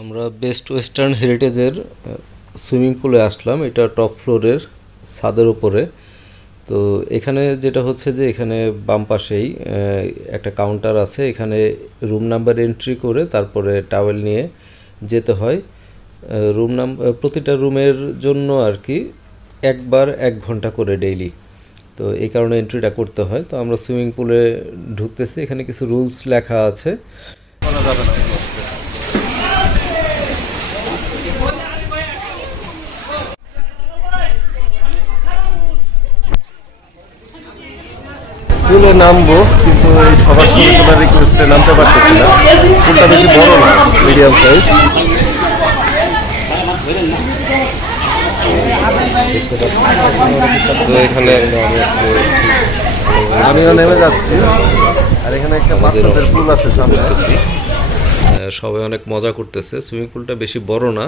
আমরা best western হেরিটেজের swimming পুলে আসলাম। এটা টপ ফ্লোরের ছাদের উপরে। তো এখানে যেটা হচ্ছে যে এখানে বাম পাশেই একটা কাউন্টার আছে। এখানে রুম নাম্বার এন্ট্রি করে তারপরে টাওয়েল নিয়ে যেতে হয়। প্রতিটা রুমের জন্য আর কি একবার 1 ঘন্টা করে ডেইলি। তো এই কারণে এন্ট্রিটা করতে হয়। তো আমরা সুইমিং পুলে ঢুকতেছি। এখানে কিছু রুলস লেখা আছে। পুলে নামবো, কিন্তু এই সবার ছবি তোলার রিকোয়েস্টে নামতে পারতেছি না। পুলটা বেশি বড় না, মিডিয়াম সাইজ। তো এখানে আমিও নেমে যাচ্ছি। আর এখানে একটা বাচ্চাদের পুল আছে সামনে। সবাই অনেক মজা করতেছে। সুইমিং পুলটা বেশি বড় না,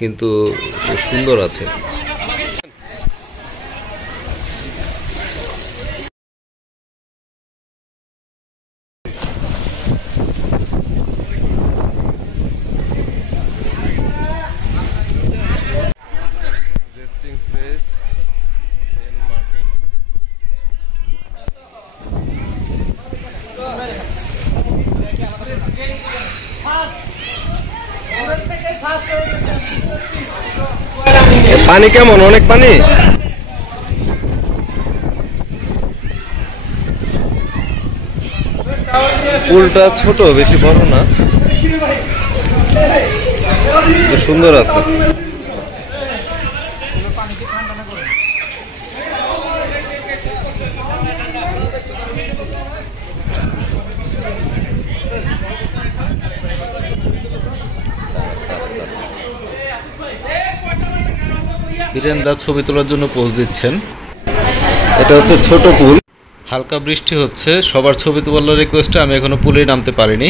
কিন্তু সুন্দর আছে। Resting place in Martin. পানি কেমন? অনেক পানি। পুলটা ছোট, বেশি বড় না, সুন্দর আছে। বীরেনদা ছবি তোলার জন্য পোজ দিচ্ছেন। এটা হচ্ছে ছোট পুল। হালকা বৃষ্টি হচ্ছে। সবার ছবি তোলার রিকোয়েস্টে আমি এখনো পুলে নামতে পারিনি।